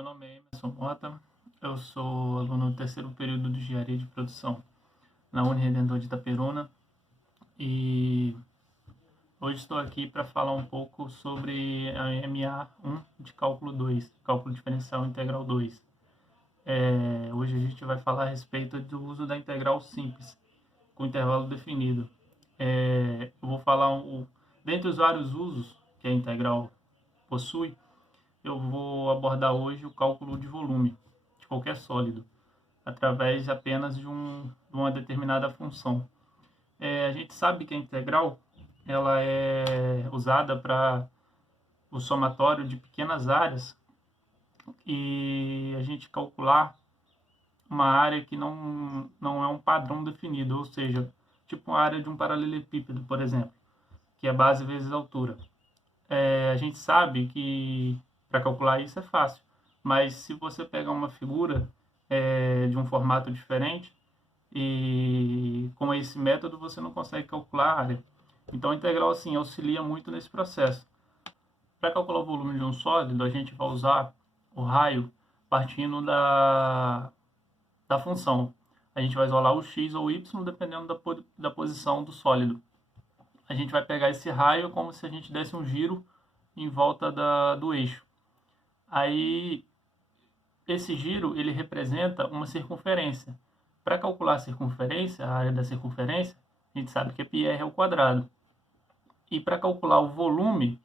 meu nome é Emerson Mota, eu sou aluno do terceiro período de Engenharia de Produção na Uniredentor de Itaperuna e hoje estou aqui para falar um pouco sobre a MA1 de Cálculo 2, Cálculo Diferencial Integral 2. Hoje a gente vai falar a respeito do uso da integral simples, com intervalo definido. Eu vou falar, dentre os vários usos que a integral possui, eu vou abordar hoje o cálculo de volume de qualquer sólido, através apenas de uma determinada função. A gente sabe que a integral ela é usada para o somatório de pequenas áreas e a gente calcular uma área que não é um padrão definido, ou seja, tipo uma área de um paralelepípedo, por exemplo, que é base vezes altura. A gente sabe que para calcular isso é fácil, mas se você pegar uma figura de um formato diferente e com esse método você não consegue calcular a área. Então a integral assim auxilia muito nesse processo. Para calcular o volume de um sólido, a gente vai usar o raio partindo da função. A gente vai isolar o x ou y dependendo da posição do sólido. A gente vai pegar esse raio como se a gente desse um giro em volta do eixo. Aí, esse giro ele representa uma circunferência. Para calcular a circunferência, a área da circunferência, a gente sabe que é πr ao quadrado. E para calcular o volume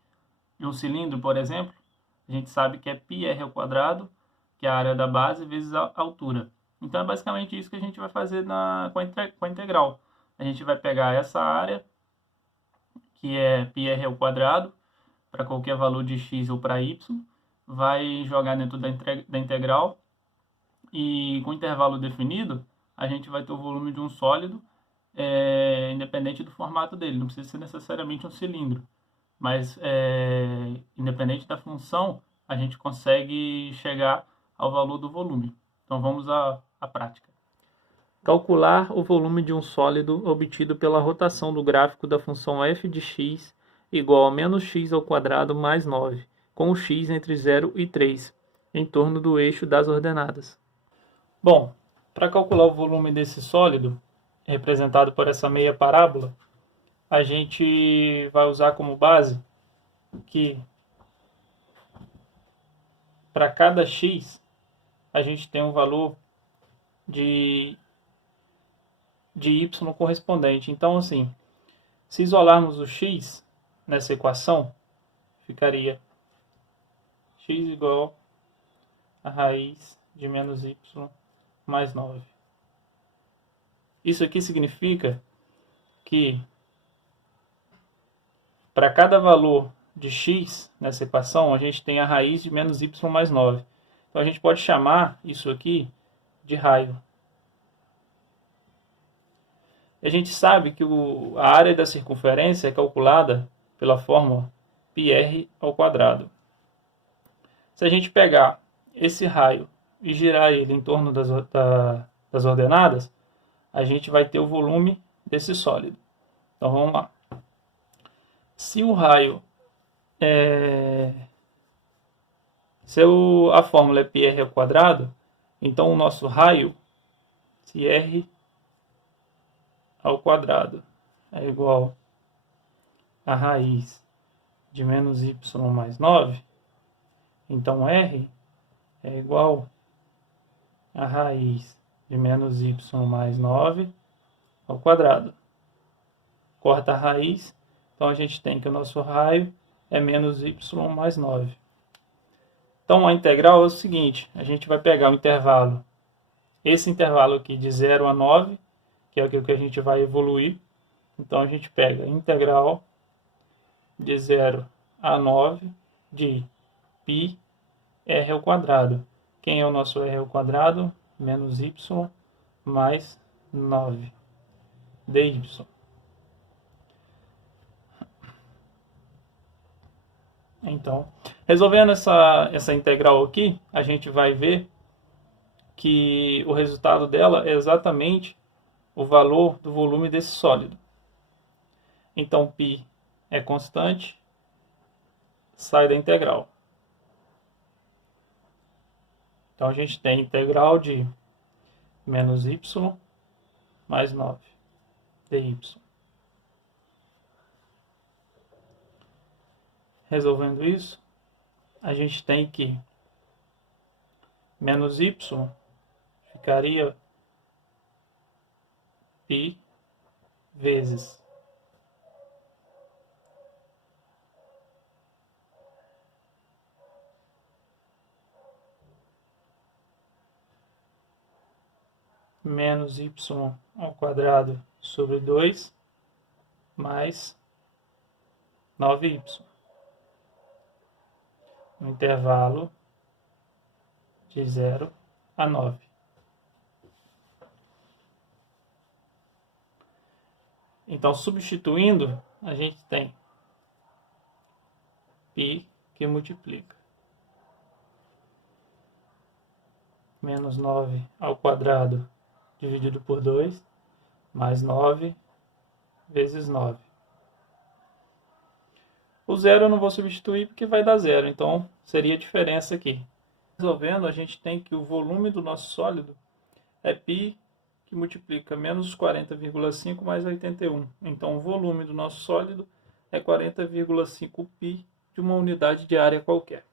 de um cilindro, por exemplo, a gente sabe que é πr ao quadrado, que é a área da base, vezes a altura. Então, é basicamente isso que a gente vai fazer com a integral. A gente vai pegar essa área, que é πr ao quadrado, para qualquer valor de x ou para y, vai jogar dentro da integral e com intervalo definido, a gente vai ter o volume de um sólido, independente do formato dele, não precisa ser necessariamente um cilindro, mas independente da função, a gente consegue chegar ao valor do volume. Então vamos à prática. Calcular o volume de um sólido obtido pela rotação do gráfico da função f de x igual a menos x ao quadrado mais 9, com o x entre 0 e 3, em torno do eixo das ordenadas. Bom, para calcular o volume desse sólido, representado por essa meia parábola, a gente vai usar como base que para cada x a gente tem um valor de y correspondente. Então, assim, se isolarmos o x nessa equação, ficaria x igual a raiz de menos y mais 9. Isso aqui significa que para cada valor de x nessa equação, a gente tem a raiz de menos y mais 9. Então, a gente pode chamar isso aqui de raio. A gente sabe que a área da circunferência é calculada pela fórmula πr ao quadrado. Se a gente pegar esse raio e girar ele em torno das ordenadas, a gente vai ter o volume desse sólido. Então vamos lá. Se o raio a fórmula é πr ao quadrado, então o nosso raio, se r ao quadrado é igual a raiz de menos y mais 9, então r é igual a raiz de menos y mais 9 ao quadrado. Corta a raiz, então a gente tem que o nosso raio é menos y mais 9. Então a integral é o seguinte, a gente vai pegar o intervalo, esse intervalo aqui de 0 a 9, que é aquilo que a gente vai evoluir. Então a gente pega a integral de 0 a 9 de π r ao quadrado. Quem é o nosso r ao quadrado? Menos y mais 9 dy. Então, resolvendo essa integral aqui, a gente vai ver que o resultado dela é exatamente o valor do volume desse sólido. Então, π é constante, sai da integral. Então a gente tem integral de menos y mais 9 dy. Resolvendo isso, a gente tem que menos y ficaria π vezes menos y ao quadrado sobre 2 mais 9y, no intervalo de 0 a 9. Então, substituindo, a gente tem π que multiplica menos 9 ao quadrado dividido por 2, mais 9 vezes 9. O zero eu não vou substituir porque vai dar zero, então seria a diferença aqui. Resolvendo, a gente tem que o volume do nosso sólido é π que multiplica menos 40,5 mais 81. Então o volume do nosso sólido é 40,5 π de uma unidade de área qualquer.